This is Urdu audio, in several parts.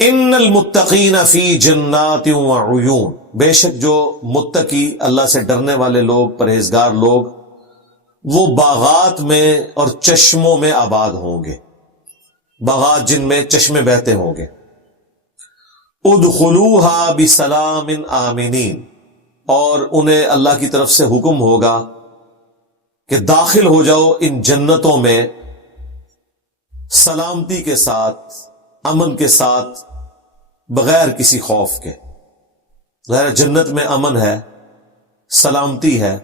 ان المتقین فی جنات وعیون، بے شک جو متقی اللہ سے ڈرنے والے لوگ، پرہیزگار لوگ، وہ باغات میں اور چشموں میں آباد ہوں گے، باغات جن میں چشمے بہتے ہوں گے۔ ادخلوها بسلام آمنین، اور انہیں اللہ کی طرف سے حکم ہوگا کہ داخل ہو جاؤ ان جنتوں میں سلامتی کے ساتھ، امن کے ساتھ، بغیر کسی خوف کے۔ ظاہر جنت میں امن ہے، سلامتی ہے،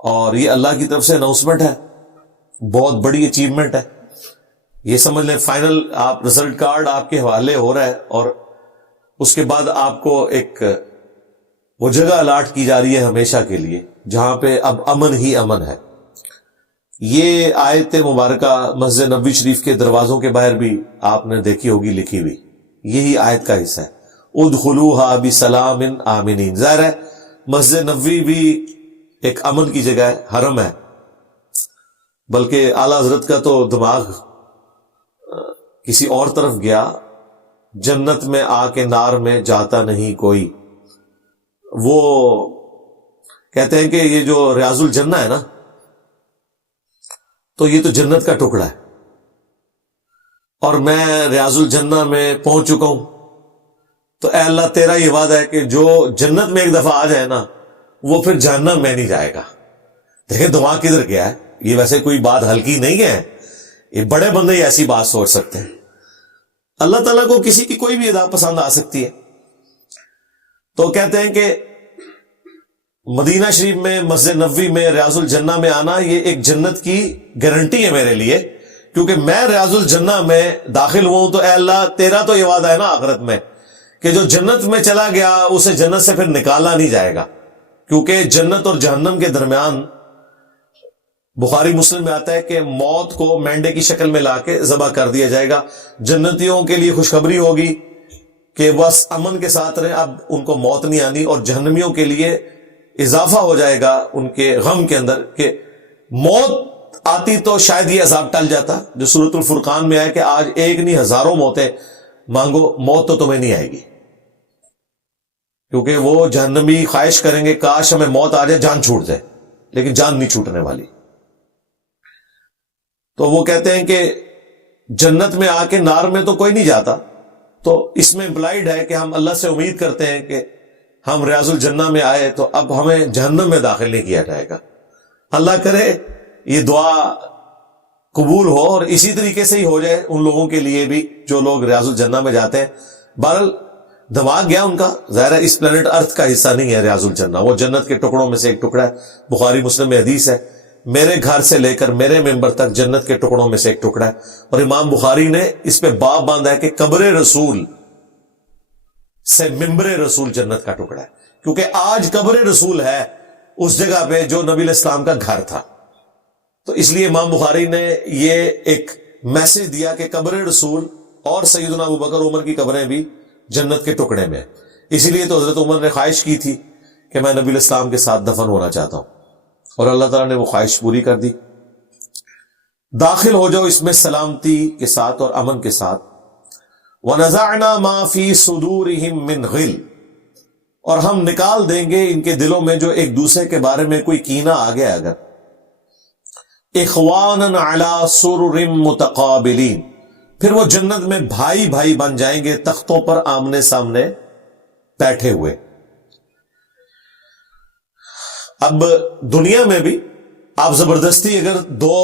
اور یہ اللہ کی طرف سے اناؤنسمنٹ ہے، بہت بڑی اچیومنٹ ہے۔ یہ سمجھ لیں فائنل آپ رزلٹ کارڈ آپ کے حوالے ہو رہا ہے، اور اس کے بعد آپ کو ایک وہ جگہ الاٹ کی جا رہی ہے ہمیشہ کے لیے جہاں پہ اب امن ہی امن ہے۔ یہ آیت مبارکہ مسجد نبوی شریف کے دروازوں کے باہر بھی آپ نے دیکھی ہوگی لکھی ہوئی، یہی آیت کا حصہ ہے، ادخلوها بسلام آمنین۔ ظاہر ہے مسجد نبوی بھی ایک امن کی جگہ ہے، حرم ہے، بلکہ اعلی حضرت کا تو دماغ کسی اور طرف گیا، جنت میں آ کے نار میں جاتا نہیں کوئی۔ وہ کہتے ہیں کہ یہ جو ریاض الجنہ ہے نا، تو یہ تو جنت کا ٹکڑا ہے، اور میں ریاض الجنہ میں پہنچ چکا ہوں، تو اے اللہ تیرا یہ وعدہ ہے کہ جو جنت میں ایک دفعہ آ جائے نا، وہ پھر جہنم میں نہیں جائے گا۔ دیکھیں دماغ کدھر گیا ہے، یہ ویسے کوئی بات ہلکی نہیں ہے، یہ بڑے بندے ہی ایسی بات سوچ سکتے ہیں۔ اللہ تعالیٰ کو کسی کی کوئی بھی ادا پسند آ سکتی ہے۔ تو کہتے ہیں کہ مدینہ شریف میں، مسجد نبوی میں، ریاض الجنہ میں آنا یہ ایک جنت کی گارنٹی ہے میرے لیے، کیونکہ میں ریاض الجنہ میں داخل ہوں تو اے اللہ تیرا تو یہ وعدہ ہے نا آخرت میں کہ جو جنت میں چلا گیا اسے جنت سے پھر نکالا نہیں جائے گا، کیونکہ جنت اور جہنم کے درمیان بخاری مسلم میں آتا ہے کہ موت کو مینڈے کی شکل میں لا کے ذبح کر دیا جائے گا۔ جنتیوں کے لیے خوشخبری ہوگی کہ بس امن کے ساتھ رہیں، اب ان کو موت نہیں آنی، اور جہنمیوں کے لیے اضافہ ہو جائے گا ان کے غم کے اندر کہ موت آتی تو شاید یہ عذاب ٹل جاتا، جو سورۃ الفرقان میں آئے کہ آج ایک نہیں ہزاروں موتیں مانگو، موت تو تمہیں نہیں آئے گی، کیونکہ وہ جہنمی خواہش کریں گے کاش ہمیں موت آ جائے، جان چھوٹ جائے، لیکن جان نہیں چھوٹنے والی۔ تو وہ کہتے ہیں کہ جنت میں آ کے نار میں تو کوئی نہیں جاتا، تو اس میں امپلائڈ ہے کہ ہم اللہ سے امید کرتے ہیں کہ ہم ریاض الجنہ میں آئے تو اب ہمیں جہنم میں داخل نہیں کیا جائے گا۔ اللہ کرے یہ دعا قبول ہو، اور اسی طریقے سے ہی ہو جائے ان لوگوں کے لیے بھی جو لوگ ریاض الجنہ میں جاتے ہیں۔ بہرحال دماغ گیا ان کا، ظاہر ہے اس پلانٹ ارتھ کا حصہ نہیں ہے ریاض الجنہ، وہ جنت کے ٹکڑوں میں سے ایک ٹکڑا ہے۔ بخاری مسلم میں حدیث ہے، میرے گھر سے لے کر میرے ممبر تک جنت کے ٹکڑوں میں سے ایک ٹکڑا ہے، اور امام بخاری نے اس پہ باب باندھا ہے کہ قبر رسول سے ممبر رسول جنت کا ٹکڑا ہے، کیونکہ آج قبر رسول ہے اس جگہ پہ جو نبی علیہ السلام کا گھر تھا، تو اس لیے امام بخاری نے یہ ایک میسج دیا کہ قبر رسول اور سیدنا ابوبکر عمر کی قبریں بھی جنت کے ٹکڑے میں، اسی لیے تو حضرت عمر نے خواہش کی تھی کہ میں نبی علیہ السلام کے ساتھ دفن ہونا چاہتا ہوں، اور اللہ تعالیٰ نے وہ خواہش پوری کر دی۔ داخل ہو جاؤ اس میں سلامتی کے ساتھ اور امن کے ساتھ۔ وَنَزَعْنَا مَا فِي صُدُورِهِم مِّنْ غِلٍّ، اور ہم نکال دیں گے ان کے دلوں میں جو ایک دوسرے کے بارے میں کوئی کینہ آ گیا اگر۔ اخواناً علی سرر متقابلین، پھر وہ جنت میں بھائی بھائی بن جائیں گے، تختوں پر آمنے سامنے بیٹھے ہوئے۔ اب دنیا میں بھی آپ زبردستی اگر دو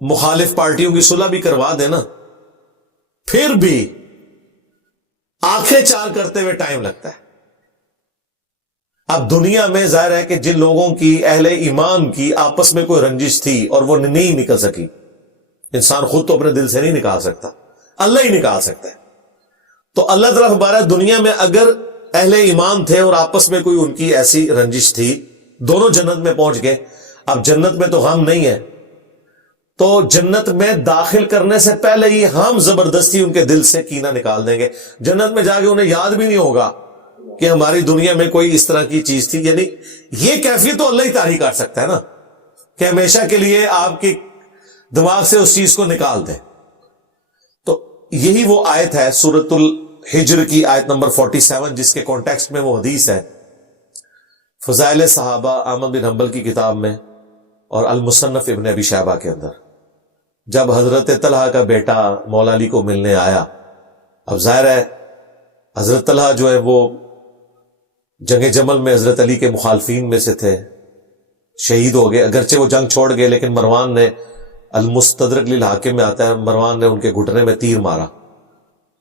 مخالف پارٹیوں کی صلح بھی کروا دینا، پھر بھی آنکھیں چار کرتے ہوئے ٹائم لگتا ہے۔ اب دنیا میں ظاہر ہے کہ جن لوگوں کی اہل ایمان کی آپس میں کوئی رنجش تھی اور وہ نہیں نکل سکی، انسان خود تو اپنے دل سے نہیں نکال سکتا، اللہ ہی نکال سکتا ہے، تو اللہ تعالیٰ بارہ دنیا میں اگر اہل ایمان تھے اور آپس میں کوئی ان کی ایسی رنجش تھی، دونوں جنت میں پہنچ گئے۔ اب جنت میں تو غم نہیں ہے، تو جنت میں داخل کرنے سے پہلے ہی ہم زبردستی ان کے دل سے کینہ نکال دیں گے۔ جنت میں جا کے انہیں یاد بھی نہیں ہوگا کہ ہماری دنیا میں کوئی اس طرح کی چیز تھی، یعنی یہ کیفیت تو اللہ ہی طاری کر سکتا ہے نا، کہ ہمیشہ کے لیے آپ کی دماغ سے اس چیز کو نکال دیں۔ تو یہی وہ آیت ہے سورۃ الحجر کی آیت نمبر 47 جس کے کانٹیکسٹ میں وہ حدیث ہے فضائل صحابہ احمد بن حنبل کی کتاب میں اور المصنف ابن ابی شیبہ کے اندر، جب حضرت طلحہ کا بیٹا مولا علی کو ملنے آیا. اب ظاہر ہے حضرت طلحہ جو ہے وہ جنگ جمل میں حضرت علی کے مخالفین میں سے تھے، شہید ہو گئے. اگرچہ وہ جنگ چھوڑ گئے لیکن مروان نے، المستدرک للحاکم میں آتا ہے، مروان نے ان کے گھٹنے میں تیر مارا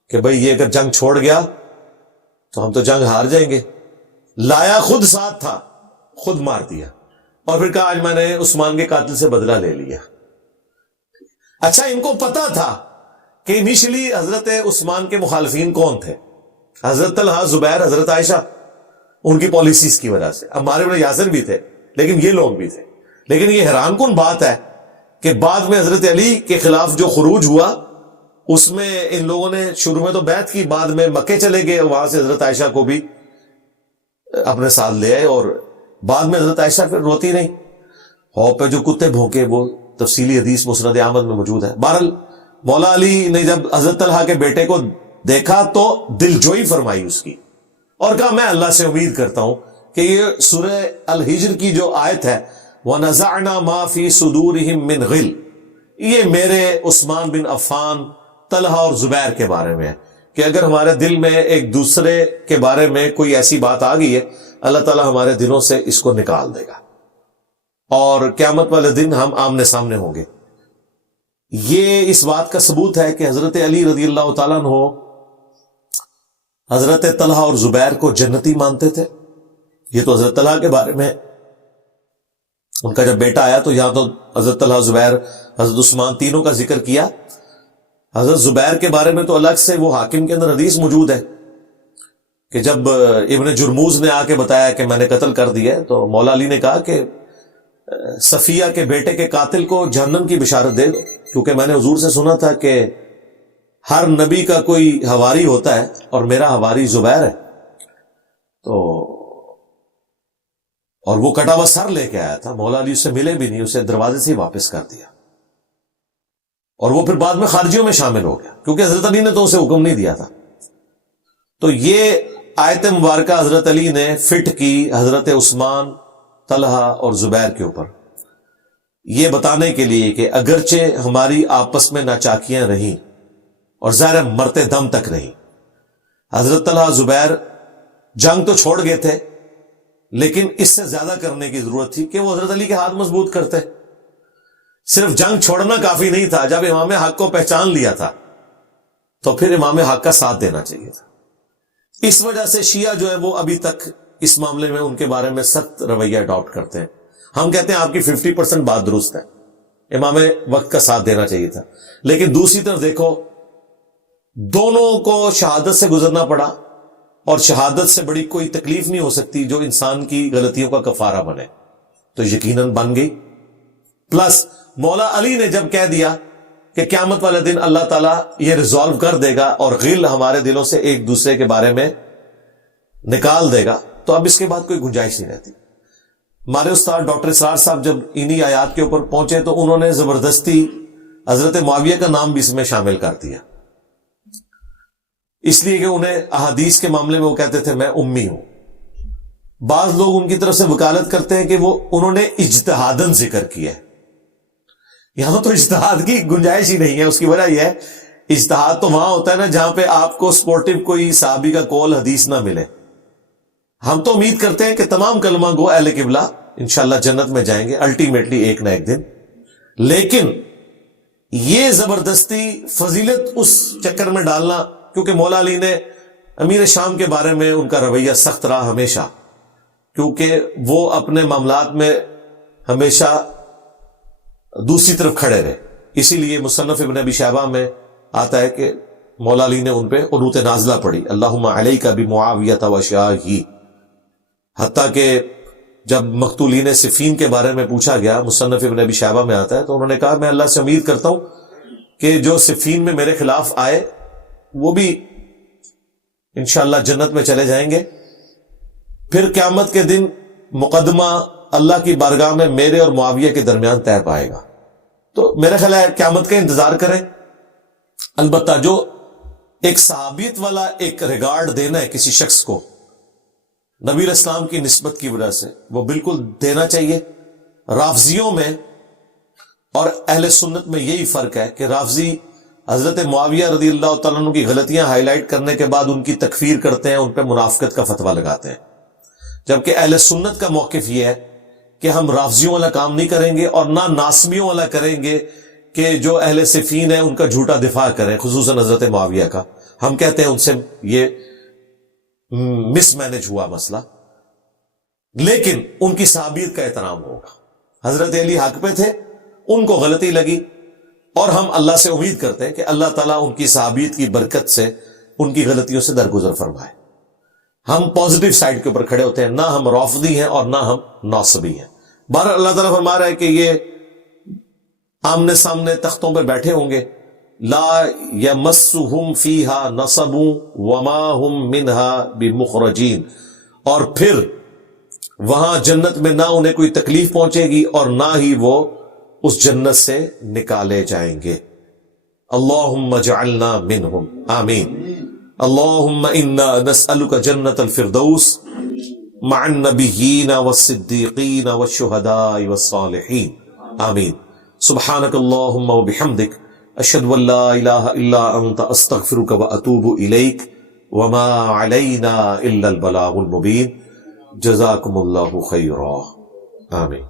کہ بھئی یہ اگر جنگ چھوڑ گیا تو ہم تو جنگ ہار جائیں گے. لایا خود ساتھ تھا، خود مار دیا اور پھر کہا آج میں نے عثمان کے قاتل سے بدلہ لے لیا. اچھا ان کو پتا تھا کہ انیشلی حضرت عثمان کے مخالفین کون تھے؟ حضرت طلحہ، زبیر، حضرت عائشہ، ان کی پالیسیز کی وجہ سے. ہمارے بڑے یاسر بھی تھے لیکن یہ لوگ بھی تھے. لیکن یہ حیران کن بات ہے کہ بعد میں حضرت علی کے خلاف جو خروج ہوا اس میں ان لوگوں نے شروع میں تو بیعت کی، بعد میں مکے چلے گئے، وہاں سے حضرت عائشہ کو بھی اپنے ساتھ لے آئے اور بعد میں حضرت عائشہ پھر روتی نہیں. ہو پہ جو کتے بھونکے، وہ تفصیلی حدیث مسند احمد میں موجود ہے. بہرحال مولا علی نے جب حضرت طلحہ کے بیٹے کو دیکھا تو دل جوئی فرمائی اس کی اور کہا میں اللہ سے امید کرتا ہوں کہ یہ سورہ الحجر کی جو آیت ہے وَنَزَعْنَا مَا فِي صُدُورِهِم مِّن غِلٍّ، یہ میرے عثمان بن عفان، طلحہ اور زبیر کے بارے میں ہے کہ اگر ہمارے دل میں ایک دوسرے کے بارے میں کوئی ایسی بات آ گئی ہے اللہ تعالیٰ ہمارے دلوں سے اس کو نکال دے گا اور قیامت والے دن ہم آمنے سامنے ہوں گے. یہ اس بات کا ثبوت ہے کہ حضرت علی رضی اللہ تعالیٰ عنہ حضرت طلحہ اور زبیر کو جنتی مانتے تھے. یہ تو حضرت طلحہ کے بارے میں، ان کا جب بیٹا آیا تو یہاں تو حضرت طلحہ، زبیر، حضرت عثمان تینوں کا ذکر کیا. حضرت زبیر کے بارے میں تو الگ سے وہ حاکم کے اندر حدیث موجود ہے کہ جب ابن جرموز نے آ کے بتایا کہ میں نے قتل کر دیا تو مولا علی نے کہا کہ صفیہ کے بیٹے کے قاتل کو جہنم کی بشارت دے دو، کیونکہ میں نے حضور سے سنا تھا کہ ہر نبی کا کوئی حواری ہوتا ہے اور میرا حواری زبیر ہے. تو اور وہ کٹا ہوا سر لے کے آیا تھا، مولا علی اس سے ملے بھی نہیں، اسے دروازے سے ہی واپس کر دیا اور وہ پھر بعد میں خارجیوں میں شامل ہو گیا کیونکہ حضرت علی نے تو اسے حکم نہیں دیا تھا. تو یہ آیت مبارکہ حضرت علی نے فٹ کی حضرت عثمان، طلحہ اور زبیر کے اوپر، یہ بتانے کے لیے کہ اگرچہ ہماری آپس میں ناچاکیاں رہیں اور ظاہر مرتے دم تک رہیں، حضرت طلحہ زبیر جنگ تو چھوڑ گئے تھے لیکن اس سے زیادہ کرنے کی ضرورت تھی کہ وہ حضرت علی کے ہاتھ مضبوط کرتے. صرف جنگ چھوڑنا کافی نہیں تھا، جب امام حق کو پہچان لیا تھا تو پھر امام حق کا ساتھ دینا چاہیے تھا. اس وجہ سے شیعہ جو ہے وہ ابھی تک اس معاملے میں ان کے بارے میں سخت رویہ اڈاپٹ کرتے ہیں. ہم کہتے ہیں آپ کی 50% بات درست ہے، امام وقت کا ساتھ دینا چاہیے تھا. لیکن دوسری طرف دیکھو، دونوں کو شہادت سے گزرنا پڑا اور شہادت سے بڑی کوئی تکلیف نہیں ہو سکتی جو انسان کی غلطیوں کا کفارہ بنے، تو یقیناً بن گئی. پلس مولا علی نے جب کہہ دیا کہ قیامت والے دن اللہ تعالیٰ یہ ریزالو کر دے گا اور غل ہمارے دلوں سے ایک دوسرے کے بارے میں نکال دے گا، تو اب اس کے بعد کوئی گنجائش نہیں رہتی. ہمارے استاد ڈاکٹر اسرار صاحب جب انہی آیات کے اوپر پہنچے تو انہوں نے زبردستی حضرت معاویہ کا نام بھی اس میں شامل کر دیا، اس لیے کہ انہیں احادیث کے معاملے میں وہ کہتے تھے میں امی ہوں. بعض لوگ ان کی طرف سے وکالت کرتے ہیں کہ وہ انہوں نے اجتہاداً ذکر کیا ہے. یہاں تو اجتہاد کی گنجائش ہی نہیں ہے. اس کی وجہ یہ ہے اجتہاد تو وہاں ہوتا ہے نا جہاں پہ آپ کو سپورٹو کوئی صحابی کا قول حدیث نہ ملے. ہم تو امید کرتے ہیں کہ تمام کلمہ گو اہل قبلہ انشاءاللہ جنت میں جائیں گے الٹیمیٹلی ایک نہ ایک دن. لیکن یہ زبردستی فضیلت اس چکر میں ڈالنا، کیونکہ مولا علی نے امیر شام کے بارے میں ان کا رویہ سخت رہا ہمیشہ، کیونکہ وہ اپنے معاملات میں ہمیشہ دوسری طرف کھڑے رہے. اسی لیے مصنف ابن ابی شیبہ میں آتا ہے کہ مولا علی نے ان پہ قنوت نازلہ پڑھی، اللہم علیک بمعاویہ وشاہی. حتیٰ کہ جب مقتولین صفین کے بارے میں پوچھا گیا، مصنف ابن ابی شیبہ میں آتا ہے، تو انہوں نے کہا میں اللہ سے امید کرتا ہوں کہ جو صفین میں میرے خلاف آئے وہ بھی انشاءاللہ جنت میں چلے جائیں گے. پھر قیامت کے دن مقدمہ اللہ کی بارگاہ میں میرے اور معاویہ کے درمیان طے پائے گا. تو میرا خیال ہے قیامت کا انتظار کریں. البتہ جو ایک صحابیت والا ایک ریگارڈ دینا ہے کسی شخص کو نبی علیہ السلام کی نسبت کی وجہ سے، وہ بالکل دینا چاہیے۔ رافضیوں میں اور اہل سنت میں یہی فرق ہے کہ رافضی حضرت معاویہ رضی اللہ تعالیٰ عنہ کی غلطیاں ہائی لائٹ کرنے کے بعد ان کی تکفیر کرتے ہیں، ان پہ منافقت کا فتویٰ لگاتے ہیں، جبکہ اہل سنت کا موقف یہ ہے کہ ہم رافضیوں والا کام نہیں کریں گے اور نہ ناسمیوں والا کریں گے کہ جو اہل صفین ہیں ان کا جھوٹا دفاع کریں، خصوصاً حضرت معاویہ کا۔ ہم کہتے ہیں ان سے یہ مس مینج ہوا مسئلہ، لیکن ان کی صحابیت کا احترام ہوگا۔ حضرت علی حق پہ تھے، ان کو غلطی لگی، اور ہم اللہ سے امید کرتے ہیں کہ اللہ تعالیٰ ان کی صحابیت کی برکت سے ان کی غلطیوں سے درگزر فرمائے۔ ہم پازیٹیو سائڈ کے اوپر کھڑے ہوتے ہیں، نہ ہم رافضی ہیں اور نہ ہم ناصبی ہیں۔ بہرحال اللہ تعالیٰ فرما رہا ہے کہ یہ آمنے سامنے تختوں پہ بیٹھے ہوں گے، لا یمسہم فیہا نصب وما ہم منہا بمخرجین، اور پھر وہاں جنت میں نہ انہیں کوئی تکلیف پہنچے گی اور نہ ہی وہ اس جنت سے نکالے جائیں گے۔ اللہم اجعلنا منہم، آمین۔ اللہم انا نسألک جنت الفردوس مع النبیین والصدیقین والشہداء والصالحین، آمین۔ سبحانک اللہم وبحمدک، اشہد ان لا الہ الا انت، استغفرک واتوب الیک، وما علینا الا البلاغ المبین۔ جزاکم اللہ خیرا، آمین۔